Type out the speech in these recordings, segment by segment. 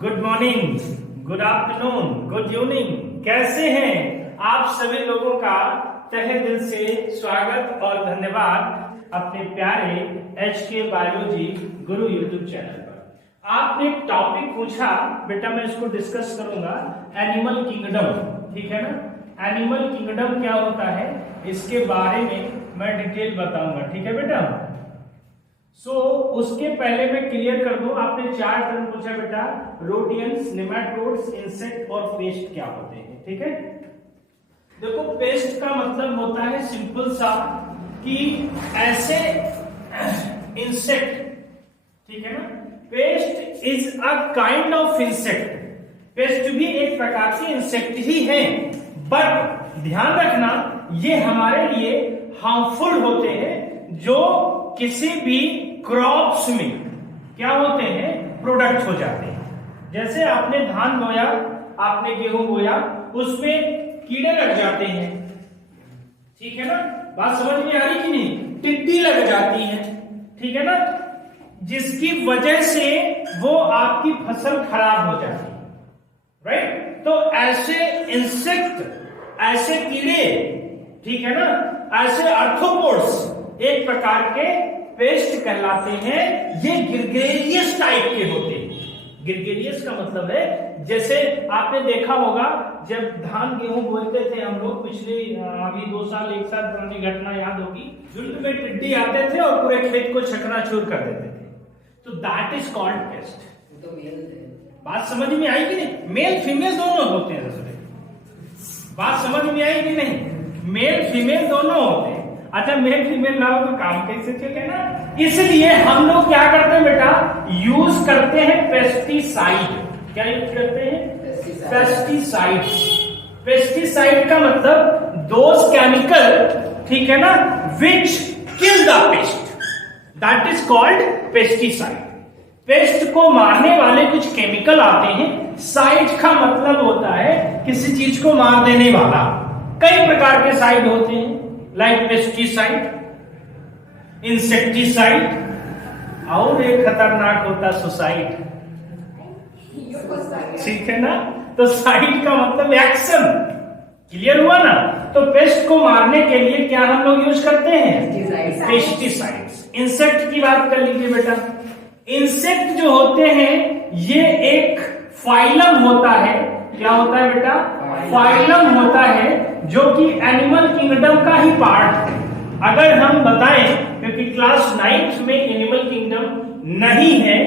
Good morning, good afternoon, good evening. कैसे हैं आप सभी लोगों का तहे दिल से स्वागत और धन्यवाद अपने प्यारे HK बायोलॉजी गुरु यूट्यूब चैनल पर। आपने एक टॉपिक पूछा बेटा, मैं इसको डिस्कस करूंगा, एनिमल किंगडम। ठीक है ना, एनिमल किंगडम क्या होता है इसके बारे में मैं डिटेल बताऊंगा। ठीक है बेटा। उसके पहले मैं क्लियर कर दूं, आपने 4 टर्म पूछा बेटा, रोडियंट्स, नेमाटोड्स, इंसेक्ट और पेस्ट क्या होते हैं। ठीक है, देखो पेस्ट का मतलब होता है सिंपल सा कि ऐसे इंसेक्ट, ठीक है ना, paste is a kind of insect. Paste भी एक प्रकार के इंसेक्ट ही है, बट ध्यान रखना ये हमारे लिए हार्मफुल होते हैं, जो किसी भी क्रॉप्स में क्या होते हैं, प्रोडक्ट हो जाते हैं। जैसे आपने धान बोया, आपने गेहूं बोया, उसमें कीड़े लग जाते हैं। ठीक है ना, बात समझ में आ रही कि नहीं, टिड्डी लग जाती है। ठीक है ना, जिसकी वजह से वो आपकी फसल खराब हो जाती है। राइट, तो ऐसे इंसेक्ट, ऐसे कीड़े, ठीक है ना, ऐसे आर्थ्रोपोड्स एक प्रकार के पेस्ट कहलाते हैं। ये ग्रेगेरियस टाइप के होते हैं। ग्रेगेरियस का मतलब है, जैसे आपने देखा होगा जब धान गेहूं बोते थे हम लोग, पिछले अभी 2 साल 1 साल पुरानी घटना याद होगी, झुंड में टिड्डी आते थे और पूरे खेत को चकनाचूर कर देते थे। तो दैट इज कॉल्ड पेस्ट। तो बात समझ में आई कि नहीं, मेल फीमेल दोनों होते हैं। बात समझ में आई कि नहीं, मेल फीमेल दोनों होते हैं। अच्छा, मेल फीमेल ना हो तो काम कैसे चलेगा? इसलिए हम लोग क्या करते हैं बेटा, यूज करते हैं पेस्टिसाइड। क्या यूज करते हैं? पेस्टिसाइड्स। पेस्टिसाइड का मतलब दोज केमिकल, ठीक है ना, which kill the pest, that is called pesticide. Pest को मारने वाले कुछ केमिकल आते हैं। साइड का मतलब होता है किसी चीज को मार देने वाला। कई प्रकार के साइड होते हैं, लाइक पेस्टिसाइड, इंसेक्टिसाइड, और एक खतरनाक होता सुसाइड। ठीक है ना, तो साइड का मतलब एक्शन। क्लियर हुआ ना? तो पेस्ट को मारने के लिए क्या हम लोग यूज करते हैं? पेस्टिसाइड्स। इंसेक्ट की बात कर लीजिए बेटा। इंसेक्ट जो होते हैं ये एक फाइलम होता है। क्या होता है बेटा? फाइलम होता है, जो कि एनिमल किंगडम का ही पार्ट है। अगर हम बताएं, क्योंकि क्लास 9th में एनिमल किंगडम नहीं है,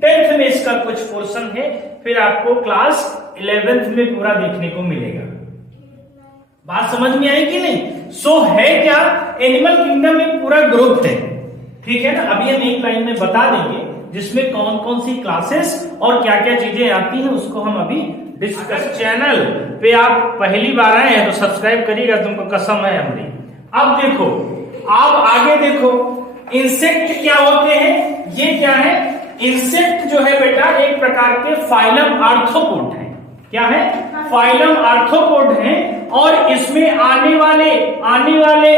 10th में इसका कुछ पोर्शन है, फिर आपको क्लास 11th में पूरा देखने को मिलेगा। बात समझ में आई कि नहीं? है क्या, एनिमल किंगडम में पूरा ग्रुप है। ठीक है ना, अभी हम एक लाइन में बता देंगे जिसमें कौन कौन सी क्लासेस और क्या क्या चीजें आती हैं, उसको हम अभी डिस्कस। चैनल पे आप पहली बार आए हैं तो सब्सक्राइब करिएगा, तुमको कसम है हमारी। अब देखो, आप आगे देखो, इंसेक्ट क्या होते हैं, ये क्या है? इंसेक्ट जो है बेटा एक प्रकार के फाइलम आर्थ्रोपोड है। क्या है? फाइलम आर्थ्रोपोड है, और इसमें आने वाले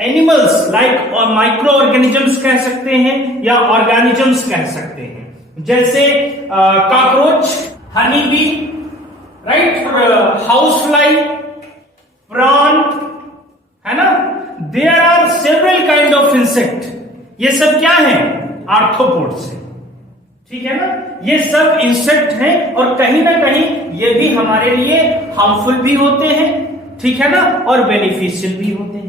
एनिमल्स लाइक और माइक्रो ऑर्गेनिजम्स कह सकते हैं या ऑर्गेनिजम्स कह सकते हैं, जैसे cockroach, honey bee, right, house fly, prawn, है ना। There are several kind of insect. ये सब क्या है? आर्थ्रोपोड्स है। ठीक है ना, ये सब इंसेक्ट हैं, और कहीं ना कहीं ये भी हमारे लिए हार्मफुल भी होते हैं, ठीक है ना, और बेनिफिशियल भी होते हैं।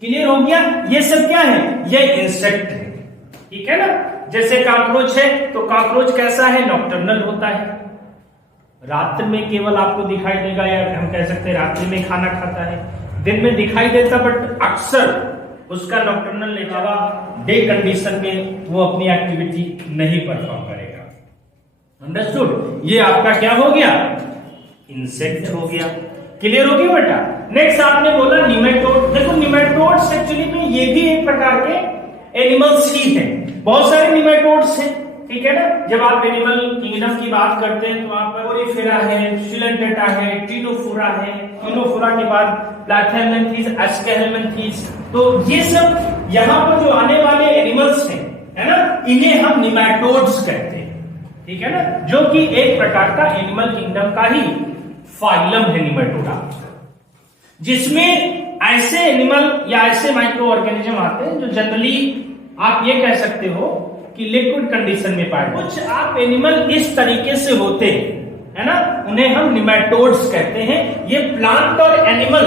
क्लियर हो गया? ये सब क्या है? ये इंसेक्ट है। ठीक है ना, जैसे कॉकरोच है, तो कॉकरोच कैसा है? नॉकटर्नल होता है, रात में केवल आपको दिखाई देगा, या हम कह सकते हैं रात्रि में खाना खाता है, दिन में दिखाई देता, बट अक्सर उसका नॉकटर्नल नेचर, डे कंडीशन में वो अपनी एक्टिविटी नहीं परफॉर्म करेगा। अंडरस्टूड? ये आपका क्या हो गया? इंसेक्ट हो गया। क्लियर हो गया बेटा? नेक्स्ट आपने बोला निमेटोड। देखो निमेटोड्स एक्चुअली में ये भी एक प्रकार के एनिमल्स ही हैं। बहुत सारे निमेटोड्स हैं। ठीक है ना, जब आप एनिमल किंगडम की बात करते हैं तो वहां पर ओरिफेरा है, सिलेंटेटा है, टीनोफोरा है, टीनोफोरा के बाद प्लैथेलमेंथीज, एस्केलमेंथीज। तो ये सब यहाँ पर जो आने वाले एनिमल्स हैं, है ना, इन्हें हम निमेटोड्स कहते हैं। ठीक है ना, जो कि एक प्रकार का एनिमल किंगडम का ही फाइलम है निमेटोडा, जिसमें ऐसे एनिमल या ऐसे माइक्रो ऑर्गेनिज्म आते हैं जो जनरली आप ये कह सकते हो कि लिक्विड कंडीशन में पाए। कुछ आप एनिमल इस तरीके से होते हैं, है ना, उन्हें हम निमेटोड्स कहते हैं। ये प्लांट और एनिमल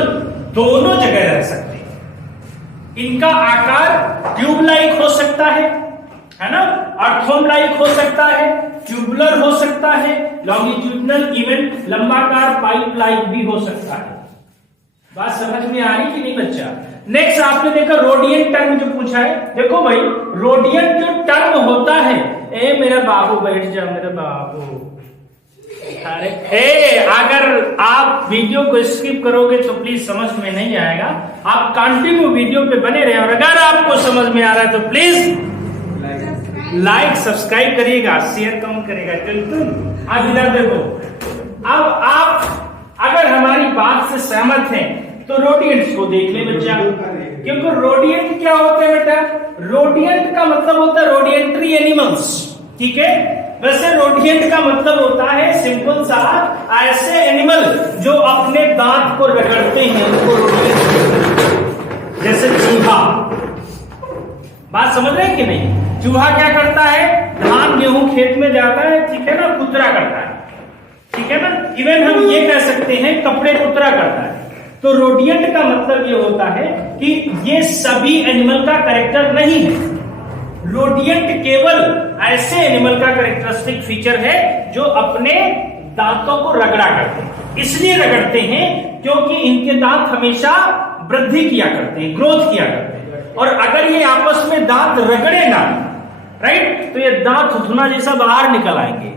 दोनों जगह रह सकते हैं। इनका आकार ट्यूब लाइक हो सकता है ना, अर्थवर्म लाइक हो सकता है, ट्यूबुलर हो सकता है, लॉन्गिट्यूडनल इवन लंबाकार पाइप लाइक भी हो सकता है। बात समझ में आ रही कि नहीं बच्चा? नेक्स्ट आपने देखा रोडियंट टर्म जो पूछा है। देखो भाई, रोडियंट जो टर्म होता है, ए मेरा बाबू बैठ जा, मेरा बाबू, अरे अगर आप वीडियो को स्किप करोगे तो प्लीज समझ में नहीं आएगा। आप कंटिन्यू वीडियो पे बने रहे, और अगर आपको समझ में आ रहा है तो प्लीज लाइक सब्सक्राइब करिएगा, शेयर कम करेगा। बिल्कुल। अब इधर देखो, अब आप अगर हमारी बात से सहमत हैं तो रोडियंट्स को देख ले बच्चा, क्योंकि रोडियंट क्या होते हैं बेटा? रोडियंट का मतलब होता है रोडियंट्री एनिमल्स, ठीक है। वैसे रोडियंट का मतलब होता है सिंपल सा, ऐसे एनिमल जो अपने दांत को रगड़ते हैं उनको रोडियंट, जैसे चूहा। बात समझ रहे हैं कि नहीं? चूहा क्या करता है? धान गेहूं खेत में जाता है, ठीक है ना, कुतरा करता है, ठीक है ना। इवन हम ये कह सकते हैं कपड़े कुतरा करता है। तो रोडियंट का मतलब ये होता है कि ये सभी एनिमल का कैरेक्टर नहीं है। रोडियंट केवल ऐसे एनिमल का कैरेक्टरिस्टिक फीचर है जो अपने दांतों को रगड़ा करते हैं। इसलिए रगड़ते हैं क्योंकि इनके दांत हमेशा वृद्धि किया करते हैं, ग्रोथ किया करते हैं। और अगर ये आपस में दांत रगड़े ना, राइट, तो ये दांत थुथुना जैसा बाहर निकल आएंगे।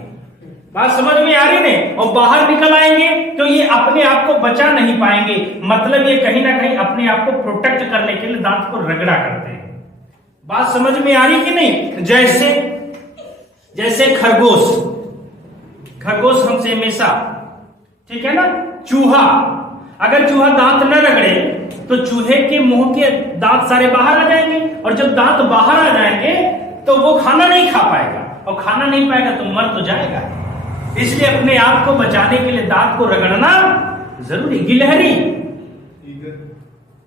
बात समझ में आ रही नहीं? और बाहर निकल आएंगे तो ये अपने आप को बचा नहीं पाएंगे, मतलब ये कहीं ना कहीं अपने आप को प्रोटेक्ट करने के लिए दांत को रगड़ा करते हैं। बात समझ में आ रही कि नहीं? जैसे खरगोश हमसे हमेशा, ठीक है ना। चूहा, अगर चूहा दांत न रगड़े तो चूहे के मुंह के दांत सारे बाहर आ जाएंगे, और जब दांत बाहर आ जाएंगे तो वो खाना नहीं खा पाएगा, और खाना नहीं पाएगा तो मर तो जाएगा। इसलिए अपने आप को बचाने के लिए दांत को रगड़ना जरूरी। गिलहरी,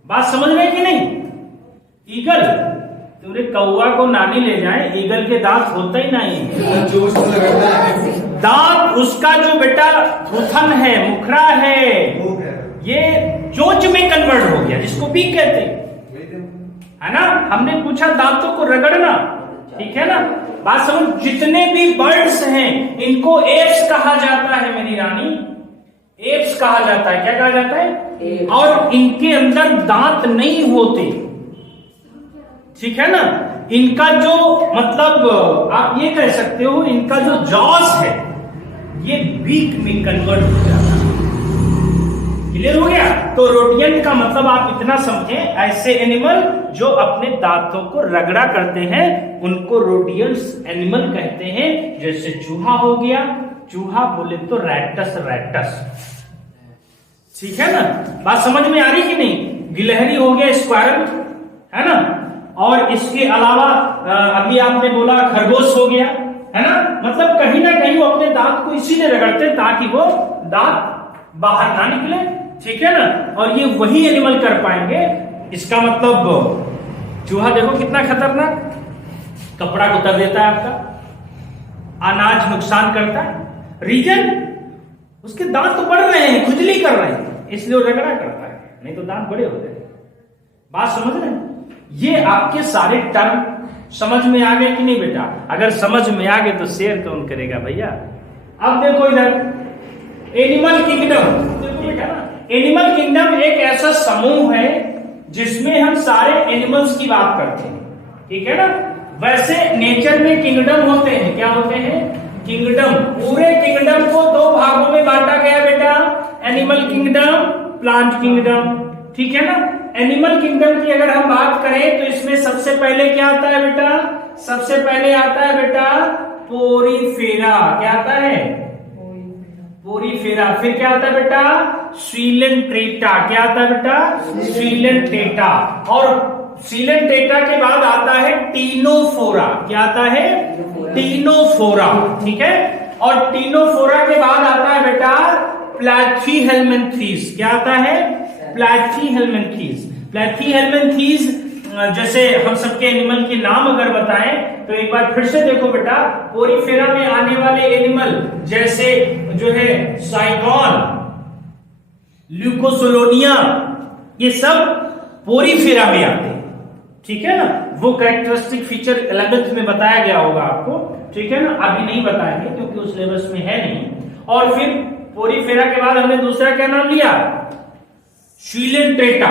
बात समझ रहे कि नहीं? ईगल, तुमने कौवा को नानी ले जाए, ईगल के दांत होता ही नहीं, दांत उसका जो बेटा थूथन है, मुखड़ा है, ये चोंच में कन्वर्ट हो गया, जिसको बीक कहते है ना। हमने पूछा दांतों को रगड़ना, ठीक है ना। बात समझ, जितने भी बर्ड्स हैं इनको एप्स कहा जाता है मेरी रानी, एप्स कहा जाता है। क्या कहा जाता है? और इनके अंदर दांत नहीं होते, ठीक है ना। इनका जो मतलब आप ये कह सकते हो, इनका जो जॉस है ये बीक में कन्वर्ट हो जाता है। क्लियर हो गया? तो रोडियंट का मतलब आप इतना समझें, ऐसे एनिमल जो अपने दांतों को रगड़ा करते हैं उनको रोडियंट्स एनिमल कहते हैं। जैसे चूहा हो गया, चूहा बोले तो रैटस, ठीक है ना। बात समझ में आ रही कि नहीं? गिलहरी हो गया, स्क्वायरल, है ना। और इसके अलावा अभी आपने बोला खरगोश हो गया, है ना। मतलब कहीं ना कहीं वो अपने दांत को इसीलिए रगड़ते ताकि वो दांत बाहर ना निकले, ठीक है ना। और ये वही एनिमल कर पाएंगे। इसका मतलब चूहा देखो कितना खतरनाक, कपड़ा को उतार देता है, आपका अनाज नुकसान करता है। रीजन, उसके दांत तो बढ़ रहे हैं, खुजली कर रहे हैं, इसलिए वो रगड़ा करता है, नहीं तो दांत बड़े होते हैं। बात समझ रहे हैं? ये आपके सारे टर्म समझ में आ गए कि नहीं बेटा? अगर समझ में आ गए तो शेयर कौन करेगा भैया? अब देखो इधर एनिमल किंगडम, ठीक है ना। एनिमल किंगडम एक ऐसा समूह है जिसमें हम सारे एनिमल्स की बात करते हैं, ठीक है ना। वैसे नेचर में किंगडम होते हैं, क्या होते हैं? किंगडम। पूरे किंगडम को दो भागों में बांटा गया बेटा, एनिमल किंगडम, प्लांट किंगडम, ठीक है ना। एनिमल किंगडम की अगर हम बात करें तो इसमें सबसे पहले क्या आता है बेटा? सबसे पहले आता है बेटा पोरीफेरा। क्या आता है? पोरीफेरा। फिर क्या आता है बेटा? सीलेंट्रेटा। क्या आता है बेटा? सीलेंट्रेटा। और सीलेंट्रेटा के बाद आता है टीनोफोरा। क्या आता है? टीनोफोरा, ठीक है। और टीनोफोरा के बाद आता है बेटा प्लैथीहेल्मिन्थीज। क्या आता है? प्लैथीहेल्मिन्थीज। प्लैथीहेल्मिन्थीज जैसे हम सबके एनिमल के नाम अगर बताएं तो एक बार फिर से देखो बेटा, पोरीफेरा में आने वाले एनिमल जैसे जो है साइगॉन, ल्यूकोसोलोनिया, ये सब पोरीफेरा में आते हैं, ठीक है ना। वो कैरेक्टरिस्टिक फीचर 11th में बताया गया होगा आपको, ठीक है ना। अभी नहीं बताएंगे क्योंकि उस सिलेबस में है नहीं। और फिर पोरीफेरा के बाद हमने दूसरा क्या नाम लिया? शीलेंट्रेटा,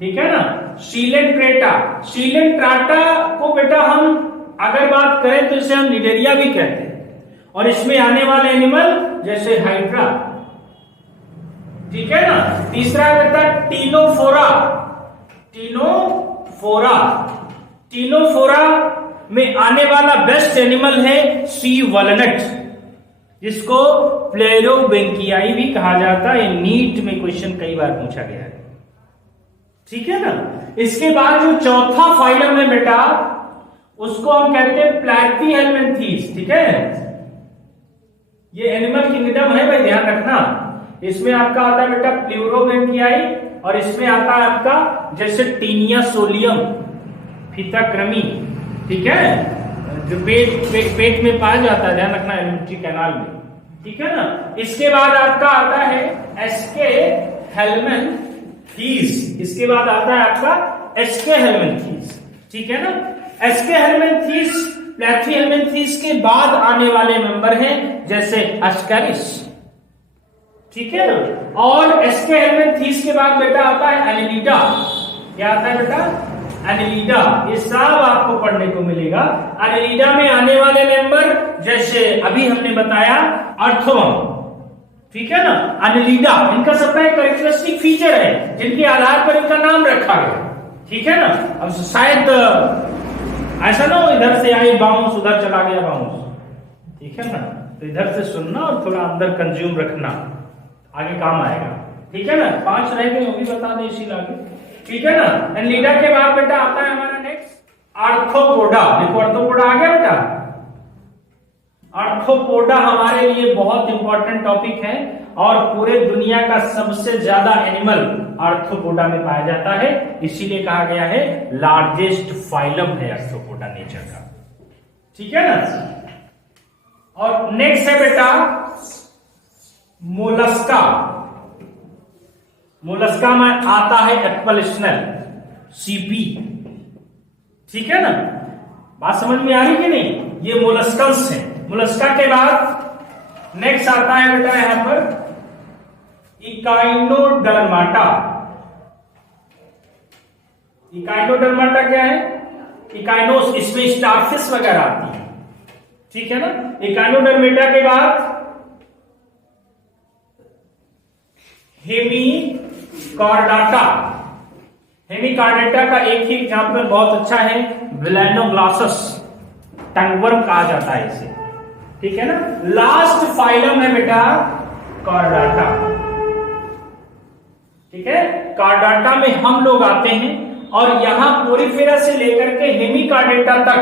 ठीक है ना। शीलेंट्रेटा, शीलेंट्राटा को बेटा हम अगर बात करें तो इसे हम निडेरिया भी कहते हैं। और इसमें आने वाले एनिमल जैसे हाइड्रा, ठीक है ना। तीसरा बेटा टीनोफोरा। टीनोफोरा, टीनोफोरा में आने वाला बेस्ट एनिमल है सी वॉलनट, जिसको प्लेरोबेंकियाई भी कहा जाता है। नीट में क्वेश्चन कई बार पूछा गया है, ठीक है ना। इसके बाद जो चौथा फाइलम है बेटा, उसको हम कहते हैं प्लैथीहेल्मिन्थीज, ठीक है। ये एनिमल किंगडम है भाई, ध्यान रखना। इसमें आपका आता है बेटा प्लेरोबेंकियाई, और इसमें आता है आपका जैसे टीनिया सोलियम, फिताक्रमी, ठीक है, जो पेट में पाया जाता है, ध्यान रखना, एलिमेंट्री कैनाल में, ठीक है ना। इसके बाद आपका आता है एसके हेल्मिन्थीज। इसके बाद आता है आपका एसके हेल्मिन्थीज, ठीक है ना। एसके हेल्मिन्थीज, प्लैथीहेल्मिन्थीज के बाद आने वाले मेंबर हैं जैसे अस्कारिस, ठीक है ना। और एसके हेल्मिन्थीज के बाद बेटा आता है एनिलिडा। क्या आता है बेटा? एनिलिडा। ये सब आपको पढ़ने को मिलेगा। एनिलिडा में आने वाले मेंबर जैसे अभी हमने बताया अर्थवम, ठीक है ना। एनिलिडा, इनका सबका एक कैरेक्टरिस्टिक फीचर है जिनके आधार पर इनका नाम रखा गया, ठीक है ना। अब शायद ऐसा ना हो इधर से आई बाउंस उधर चला गया बाउंस, ठीक है ना। तो इधर से सुनना और थोड़ा अंदर कंज्यूम रखना, आगे काम आएगा, ठीक है ना। 5 रह गए, वो भी बता दें इसी आगे, ठीक है ना। एनिलिडा के बाद बेटा आता है हमारा नेक्स्ट आर्थ्रोपोडा। देखो आर्थ्रोपोडा आ गया बेटा। आर्थ्रोपोडा हमारे लिए बहुत इंपॉर्टेंट टॉपिक है और पूरे दुनिया का सबसे ज्यादा एनिमल आर्थ्रोपोडा में पाया जाता है, इसीलिए कहा गया है लार्जेस्ट फाइलम है आर्थ्रोपोडा नेचर का, ठीक है ना। और नेक्स्ट है बेटा मोलस्का। मोलस्का में आता है एप्पल स्नेल, सीपी, ठीक है ना। बात समझ में आ रही कि नहीं? ये मोलस्कल्स हैं। मोलस्का के बाद नेक्स्ट आता है बेटा यहां पर इकाइनोडर्माटा। इकाइनोडर्माटा क्या है? इकाइनोस, इसमें स्टारफिश वगैरह आती है, ठीक है ना। इकाइनोडर्मेटा के बाद हेमिकॉर्डाटा। हेमिकॉर्डाटा का एक ही एग्जाम्पल बहुत अच्छा है, विलैनोग्लासस, टंगवर्म कहा जाता है इसे, ठीक है ना। लास्ट फाइलम है बेटा कॉर्डाटा, ठीक है। कॉर्डाटा में हम लोग आते हैं और यहां पोरीफेरा से लेकर के हेमिकॉर्डाटा तक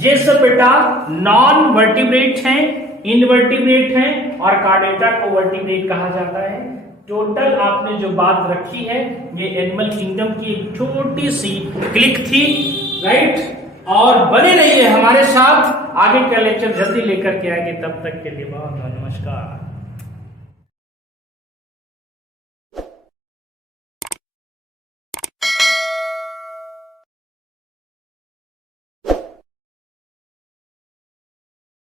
ये सब बेटा नॉन वर्टिब्रेट हैं, इनवर्टिब्रेट हैं, और कॉर्डाटा को वर्टिब्रेट कहा जाता है। टोटल आपने जो बात रखी है ये एनिमल किंगडम की एक छोटी सी क्लिक थी, राइट। और बने रहिए हमारे साथ, आगे का लेक्चर जल्दी लेकर के आएंगे। तब तक के लिए बहुत बहुत नमस्कार।